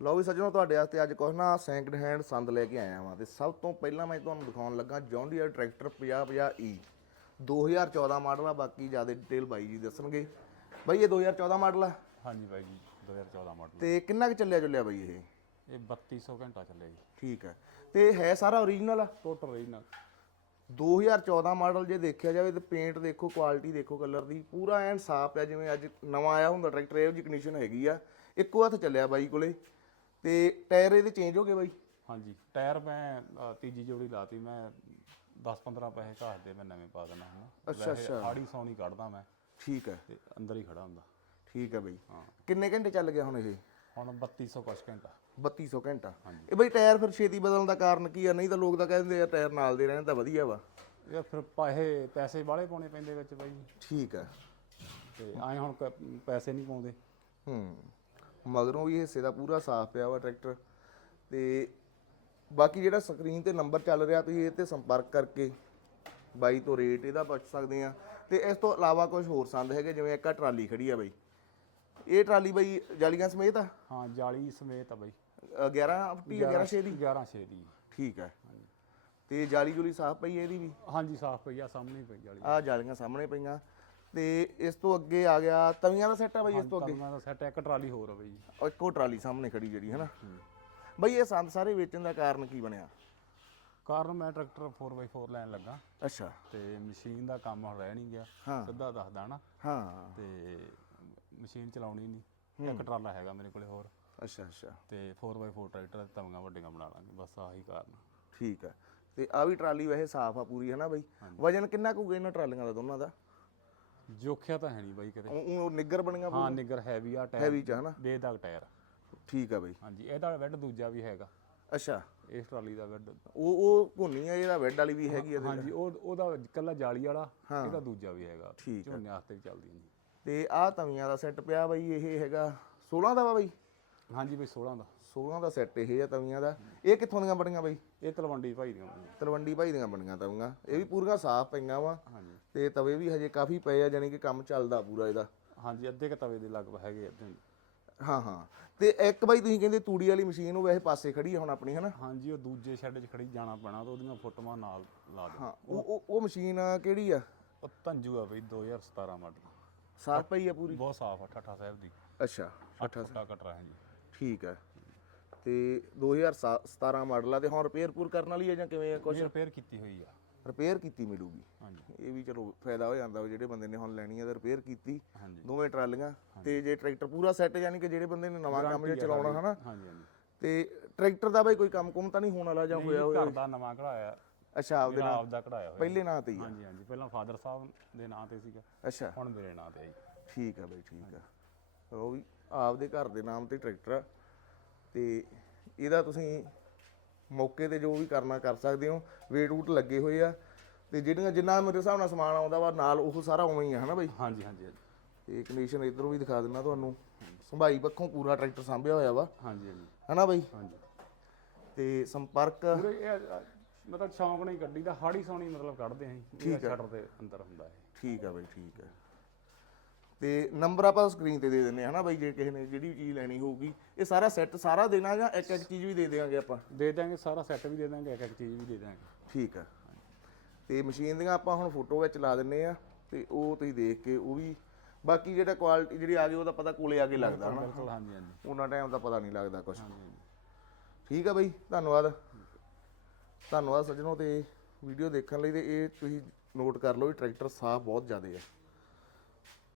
ਲਓ ਵੀ ਸੱਜਣੋ ਤੁਹਾਡੇ ਵਾਸਤੇ ਅੱਜ ਕੁਛ ਨਾ ਸੈਂਕਡ ਹੈਂਡ ਸੰਦ ਲੈ ਕੇ ਆਇਆ ਵਾਂ ਤੇ ਸਭ ਤੋਂ ਪਹਿਲਾਂ ਮੈਂ ਤੁਹਾਨੂੰ ਦਿਖਾਉਣ ਲੱਗਾ John Deere tractor 5050E 2014 model ਆ ਬਾਕੀ ਜ਼ਿਆਦਾ ਡਿਟੇਲ ਬਾਈ ਜੀ ਦੱਸਣਗੇ। ਬਾਈ ਇਹ 2014 ਮਾਡਲ ਆ? ਹਾਂਜੀ ਬਾਈ ਜੀ 2014 ਮਾਡਲ ਤੇ ਕਿੰਨਾ ਕੁ ਚੱਲਿਆ ਚੱਲਿਆ ਬਾਈ ਇਹ? ਇਹ 3200 ਘੰਟਾ ਚੱਲਿਆ ਜੀ। ਠੀਕ ਹੈ ਤੇ ਹੈ ਸਾਰਾ ਓਰੀਜਨਲ ਆ? ਟੋਟਲ ਰੀਜਨਲ 2014 ਮਾਡਲ ਜੇ ਦੇਖਿਆ ਜਾਵੇ ਤੇ ਪੇਂਟ ਦੇਖੋ ਕੁਆਲਿਟੀ ਦੇਖੋ ਕਲਰ ਦੀ ਪੂਰਾ ਐਨ ਸਾਫ਼ ਆ ਜਿਵੇਂ ਅੱਜ ਨਵਾਂ ਆਇਆ ਹੁੰਦਾ ਟਰੈਕਟਰ ਇਹੋ ਜਿਹੀ ਕੰਡੀਸ਼ਨ ਹੈਗੀ ਆ। ਇੱਕੋ ਹੱਥ ਚੱਲਿਆ ਬਾਈ ਕੋਲੇ। ਤੇ ਟਾਇਰ ਇਹਦੇ ਚੇਂਜ ਹੋ ਗਏ ਬਾਈ? ਹਾਂਜੀ ਟਾਇਰ ਮੈਂ ਅ, ਤੀਜੀ ਜੋੜੀ ਲਾਤੀ ਮੈਂ 10-15 ਪੈਸੇ ਘਾਟ ਦੇ ਮੈਂ ਨਵੇਂ ਪਾ ਦੇਣਾ ਹੁਣ ਅੱਛਾ, ਅੱਛਾ। ਹਾੜੀ ਸੌਣੀ ਕੱਢਦਾ ਮੈਂ ਠੀਕ ਹੈ। ਤੇ ਅੰਦਰ ਹੀ ਖੜਾ ਹੁੰਦਾ। ਠੀਕ ਹੈ ਬਾਈ। ਹਾਂ। ਕਿੰਨੇ ਘੰਟੇ ਚੱਲ ਗਿਆ ਹੁਣ ਇਹ? ਹੁਣ 3200 ਕੁਛ ਘੰਟਾ। 3200 ਘੰਟਾ। ਇਹ ਬਾਈ ਟਾਇਰ ਫਿਰ ਛੇਤੀ ਬਦਲਣ ਦਾ ਕਾਰਨ ਕੀ ਆ? ਨਹੀਂ ਤਾਂ ਲੋਕ ਤਾਂ ਕਹਿੰਦੇ ਆ ਟਾਇਰ ਨਾਲ ਦੇ ਰਹਿਣ ਤਾਂ ਵਧੀਆ ਵਾ। ਇਹ ਫਿਰ ਪੈਸੇ ਪੈਸੇ ਬਾਹਲੇ ਪਾਉਣੇ ਪੈਂਦੇ ਵਿੱਚ ਬਾਈ। ਠੀਕ ਹੈ। ਤੇ ਐਂ ਹੁਣ ਕ- ਪੈਸੇ ਨਹੀਂ ਪਾਉਂਦੇ। ਹੂੰ। ਮਗਰੋਂ ਵੀ ਹਿੱਸੇ ਦਾ ਪੂਰਾ ਸਾਫ਼ ਪਿਆ ਵਾ ਟਰੈਕਟਰ। ਤੇ ਬਾਕੀ ਜਿਹੜਾ ਸਕਰੀਨ ਤੇ ਨੰਬਰ ਚੱਲ ਰਿਹਾ ਤੁਸੀਂ ਇਹ ਤੇ ਸੰਪਰਕ ਕਰਕੇ ਬਾਈ ਤੋਂ ਰੇਟ ਇਹਦਾ ਪੁੱਛ ਸਕਦੇ ਆ। ਤੇ ਇਸ ਤੋਂ ਇਲਾਵਾ ਕੁਝ ਹੋਰ ਸੰਦ ਹੈਗੇ ਜਿਵੇਂ ਇੱਕ ਆ ਟਰਾਲੀ ਖੜੀ ਆ ਬਾਈ। ਇਹ ਟਰਾਲੀ ਬਾਈ ਜਾਲੀਆਂ ਸਮੇਤ ਆ? ਹਾਂ ਜਾਲੀ ਸਮੇਤ ਆ ਬਾਈ। ਅ, 11 ਫੁੱਟੀ 11 ਛੇ ਦੀ? 11 6 ਦੀ। ਠੀਕ ਹੈ ਤੇ ਜਾਲੀ ਜੁਲੀ ਸਾਫ਼ ਪਈ ਹੈ ਇਹਦੀ ਵੀ? ਹਾਂਜੀ ਸਾਫ਼ ਪਈ ਆ ਸਾਹਮਣੇ ਹੀ ਪਈ ਜਾਲੀ। ਆ ਜਾਲੀਆਂ ਸਾਹਮਣੇ ਪਈਆਂ। ਤੇ ਇਸ ਤੋਂ ਅੱਗੇ ਆ ਗਿਆ ਤਵੀਆਂ ਦਾ ਸੈੱਟ ਆ ਬਾਈ ਇਸ ਤੋਂ ਅੱਗੇ? ਤੁਹਾਨੂੰ ਦਾ ਸੈੱਟ ਇੱਕ ਟਰਾਲੀ ਹੋਰ ਆ ਬਾਈ ਜੀ। ਉਹ ਇੱਕੋ ਟਰਾਲੀ ਸਾਹਮਣੇ ਖੜੀ ਜਿਹੜੀ ਹੈ ਨਾ ਬਈ ਇਹ ਸੰਦ ਸਾਰੇ ਵੇਚਣ ਦਾ ਕਾਰਨ ਕੀ ਬਣਿਆ? ਕਾਰਨ ਮੈਂ ਟਰੈਕਟਰ 4x4 ਲੈਣ ਲੱਗਾ। ਅੱਛਾ। ਤੇ ਮਸ਼ੀਨ ਦਾ ਕੰਮ ਹੁਣ ਰਹਿ ਨਹੀਂ ਗਿਆ। ਸਿੱਧਾ ਦੱਸਦਾ ਨਾ। ਹਾਂ। ਤੇ ਮਸ਼ੀਨ ਚਲਾਉਣੀ ਨਹੀਂ। ਇੱਕ ਟਰਾਲਾ ਹੈਗਾ ਮੇਰੇ ਕੋਲੇ ਹੋਰ। ਅੱਛਾ ਅੱਛਾ। ਤੇ 4x4 ਟਰੈਕਟਰ ਤਵੀਆਂ ਵੱਡੀਆਂ ਬਣਾ ਲਾਂਗੇ ਬਸ ਆਹੀ ਕਾਰਨ। ਠੀਕ ਹੈ ਤੇ ਆ ਵੀ ਟਰਾਲੀ ਵੈਸੇ ਸਾਫ਼ ਆ ਪੂਰੀ ਹੈ ਨਾ ਬਈ ਵਜਨ ਕਿੰਨਾ ਕੁ ਹੋਊਗਾ ਇਹਨਾਂ ਟਰਾਲੀਆਂ ਦਾ ਦੋਨਾਂ ਦਾ? ਜੋਖਿਆ ਤਾਂ ਹੈ ਨਹੀਂ ਬਾਈ ਕਦੇ। ਉਹ ਉਹ ਨਿੱਗਰ ਬਣੀਆਂ ਹਾਂ ਨਿਗਰ ਹੈਵੀ ਆ ਟਾਇਰ ਹੈਵੀ ਚ ਹਨਾ? ਬੇਦਾਗ ਟਾਇਰ ਠੀਕ ਆ ਬਈ। ਹਾਂਜੀ ਇਹਦਾ ਵੈਡ ਦੂਜਾ ਵੀ ਹੈਗਾ। ਅੱਛਾ। ਇਸ ਟਰਾਲੀ ਦਾ ਵੈਡ ਉਹ ਉਹ ਭੁੰਨੀ ਆ ਇਹਦਾ ਵੈਡ ਵਾਲੀ ਵੀ ਹੈਗੀ ਆ ਇਹਦੇ ਹਾਂਜੀ ਉਹ ਉਹਦਾ ਕੱਲਾ ਜਾਲੀ ਵਾਲਾ ਇਹਦਾ ਦੂਜਾ ਵੀ ਹੈਗਾ। ਠੀਕ ਝੋਨੇ ਵਾਸਤੇ ਵੀ ਚੱਲਦੀ ਹੈ ਤੇ ਆ ਤਵੀਆਂ ਦਾ ਸੈੱਟ ਪਿਆ ਬਈ ਇਹ ਹੈਗਾ 16 ਦਾ ਵਾ ਬਈ? ਹਾਂਜੀ ਬਈ 16 ਦਾ। 16 ਦਾ ਸੈੱਟ ਇਹ ਆ ਤਵੀਆਂ ਦਾ। ਇਹ ਕਿੱਥੋਂ ਦੀਆਂ ਬਣੀਆਂ ਬਈ? ਇਹ ਤਲਵੰਡੀ ਭਾਈ ਦੀਆਂ ਬਣੀਆਂ। ਤਲਵੰਡੀ ਭਾਈ ਦੀਆਂ ਬਣੀਆਂ ਤਵੀਆਂ। ਇਹ ਵੀ ਪੂਰੀਆਂ ਸਾਫ਼ ਪਈਆਂ ਵਾ। ਹਾਂਜੀ। ਤੇ ਤਵੇ ਵੀ ਹਜੇ ਕਾਫੀ ਪਏ ਆ ਜਾਨੀ ਕਿ ਕੰਮ ਚੱਲਦਾ ਪੂਰਾ ਇਹਦਾ। ਹਾਂਜੀ ਅੱਧੇ ਕ ਤਵੇ ਦੇ ਲਗਭਗ ਹੈਗੇ ਅੱਧੇ ਹੀ। ਹਾਂ ਹਾਂ। ਤੇ ਇੱਕ ਬਾਈ ਤੁਸੀਂ ਕਹਿੰਦੇ ਤੂੜੀ ਵਾਲੀ ਮਸ਼ੀਨ ਉਹ ਵੈਸੇ ਪਾਸੇ ਖੜੀ ਆ ਹੁਣ ਆਪਣੀ ਹਨਾ? ਹਾਂਜੀ ਉਹ ਦੂਜੇ ਸ਼ੈੱਡ 'ਚ ਖੜੀ ਜਾਣਾ ਪੈਣਾ ਤੇ ਉਹਦੀਆਂ ਫੋਟੋਆਂ ਨਾਲ ਲਾ ਦੇ ਹਾਂ ਉਹ ਉਹ- ਉਹ ਮਸ਼ੀਨ ਕਿਹੜੀ ਆ? ਉਹ ਧੰਜੂ ਆ ਬਈ 2017 ਮਾਡਲ। ਸਾਫ਼ ਪਈ ਆ ਪੂਰੀ? ਬਹੁਤ ਸਾਫ਼ ਆ ਠਾਠਾ ਸਾਹਿਬ ਦੀ। ਅੱਛਾ 8 ਫੁੱਟਾ ਕਟਰਾ ਹੈ ਜੀ। ਠੀਕ ਹੈ ਤੇ 2017 ਮਾਡਲ ਆ ਤੇ ਹੁਣ ਰਿਪੇਅਰ ਪੂਰ ਕਰਨ ਵਾਲੀ ਆ ਜਾਂ ਕਿਵੇਂ ਆ ਕੁਝ ਰਿਪੇਅਰ ਕੀਤੀ ਹੋਈ ਆ। ਰਿਪੇਅਰ ਕੀਤੀ ਮਿਲੂਗੀ। ਹਾਂਜੀ। ਇਹ ਵੀ ਚਲੋ ਫਾਇਦਾ ਹੋ ਜਾਂਦਾ ਜਿਹੜੇ ਬੰਦੇ ਨੇ ਹੁਣ ਲੈਣੀ ਆ ਤੇ ਰਿਪੇਅਰ ਕੀਤੀ ਦੋਵੇਂ ਟਰਾਲੀਆਂ ਤੇ ਜੇ ਟਰੈਕਟਰ ਪੂਰਾ ਸੈੱਟ ਯਾਨੀ ਕਿ ਜਿਹੜੇ ਬੰਦੇ ਨੇ ਨਵਾਂ ਕੰਮ ਜੇ ਚਲਾਉਣਾ ਹਨਾ ਤੇ ਟਰੈਕਟਰ ਦਾ ਬਾਈ ਕੋਈ ਕੰਮ ਕੁਮ ਤਾਂ ਨਹੀਂ ਹੋਣ ਵਾਲਾ ਜਾਂ ਹੋਇਆ ਇਹ ਘਰ ਦਾ ਨਵਾਂ ਕਢਾਇਆ। ਅੱਛਾ ਆਪਦੇ ਨਾਲ? ਆਪ ਦਾ ਕਢਾਇਆ ਹੋਇਆ। ਪਹਿਲੇ ਨਾਂ ਤੇ ਹੀ ਹਾਂਜੀ ਹਾਂਜੀ। ਪਹਿਲਾਂ ਫਾਦਰ ਸਾਹਿਬ ਦੇ ਨਾਂ ਤੇ ਸੀਗਾ। ਅੱਛਾ। ਹੁਣ ਮੇਰੇ ਨਾਂ ਤੇ ਜੀ। ਠੀਕ ਆ ਬਾਈ ਠੀਕ ਆ। ਉਹ ਵੀ ਆਪਦੇ ਘਰ ਦੇ ਨਾਮ ਤੇ ਟਰੈਕਟਰ ਤੇ ਇਹਦਾ ਤੁਸੀਂ ਮੌਕੇ ਤੇ ਜੋ ਵੀ ਕਰਨਾ ਕਰ ਸਕਦੇ ਹੋ ਵੇਟ ਵੂਟ ਲੱਗੇ ਹੋਏ ਆ। ਤੇ ਜਿਹੜੀਆਂ ਜਿੰਨਾ ਮੇਰੇ ਹਿਸਾਬ ਨਾਲ ਸਮਾਨ ਆਉਂਦਾ ਵਾ ਨਾਲ ਉਹ ਸਾਰਾ ਉਵੇਂ ਹੀ ਆ ਹਨਾ ਬਾਈ? ਹਾਂਜੀ ਹਾਂਜੀ ਹਾਂਜੀ। ਤੇ ਕੰਡੀਸ਼ਨ ਇਧਰੋਂ ਵੀ ਦਿਖਾ ਦਿੰਦਾ ਤੁਹਾਨੂੰ। ਸੰਭਾਈ ਪੱਖੋਂ ਪੂਰਾ ਟਰੈਕਟਰ ਸਾਂਭਿਆ ਹੋਇਆ ਵਾ। ਹਾਂਜੀ ਹਾਂਜੀ। ਹਨਾ ਬਾਈ? ਹਾਂਜੀ। ਤੇ ਸੰਪਰਕ? ਪੂਰੇ ਇਹ ਅ, ਮਤਲਬ ਸ਼ੌਂਕ ਨਹੀਂ ਦਾ ਹਾੜੀ ਸੋਣੀ ਮਤਲਬ ਕੱਢਦੇ ਆਂ ਠੀਕ ਹੈ ਸ਼ਟਰ ਦੇ ਅੰਦਰ ਹੁੰਦਾ ਹੈ ਠੀਕ ਆ ਬਾਈ ਠੀਕ ਆ। ਤੇ ਨੰਬਰ ਆਪਾਂ ਸਕਰੀਨ ਤੇ ਦੇ ਦਿੰਨੇ ਹਨਾ ਬਾਈ ਜੇ ਕਿਸੇ ਨੇ ਜਿਹੜੀ ਵੀ ਚੀਜ਼ ਲੈਣੀ ਹੋਊਗੀ ਇਹ ਸਾਰਾ ਸੈੱਟ ਸਾਰਾ ਦੇਣਾ ਜਾਂ ਇੱਕ ਇੱਕ ਚੀਜ਼ ਵੀ ਦੇ ਦੇਵਾਂਗੇ ਆਪਾਂ? ਦੇ ਦਾਂਗੇ ਸਾਰਾ ਸੈੱਟ ਵੀ ਦੇ ਦਾਂਗੇ ਇੱਕ ਇੱਕ ਚੀਜ਼ ਵੀ ਦੇ ਦਾਂਗੇ ਠੀਕ ਆ। ਤੇ ਮਸ਼ੀਨ ਦੀਆਂ ਆਪਾਂ ਹੁਣ ਫੋਟੋ ਵਿੱਚ ਲਾ ਦਿੰਨੇ ਆ ਤੇ ਉਹ ਤੁਸੀਂ ਦੇਖ ਕੇ ਉਹ ਵੀ ਬਾਕੀ ਜਿਹੜਾ ਕੁਆਲਿਟੀ ਜਿਹੜੀ ਆ ਗਈ ਉਹਦਾ ਪਤਾ ਕੋਲੇ ਆ ਕੇ ਲੱਗਦਾ ਹਨਾ? ਬਿਲਕੁਲ ਹਾਂਜੀ ਹਾਂਜੀ। ਉਹਨਾਂ ਟਾਈਮ ਦਾ ਪਤਾ ਨਹੀਂ ਲੱਗਦਾ ਕੁਝ ਠੀਕ ਆ ਬਾਈ ਧੰਨਵਾਦ। ਧੰਨਵਾਦ ਸੱਜਣੋ ਤੇ ਵੀਡੀਓ ਦੇਖਣ ਲਈ ਤੇ ਇਹ ਤੁਸੀਂ ਨੋਟ ਕਰ ਲਓ ਵੀ ਟਰੈਕਟਰ ਸਾਫ਼ ਬਹੁਤ ਜ਼ਿਆਦੇ ਆ।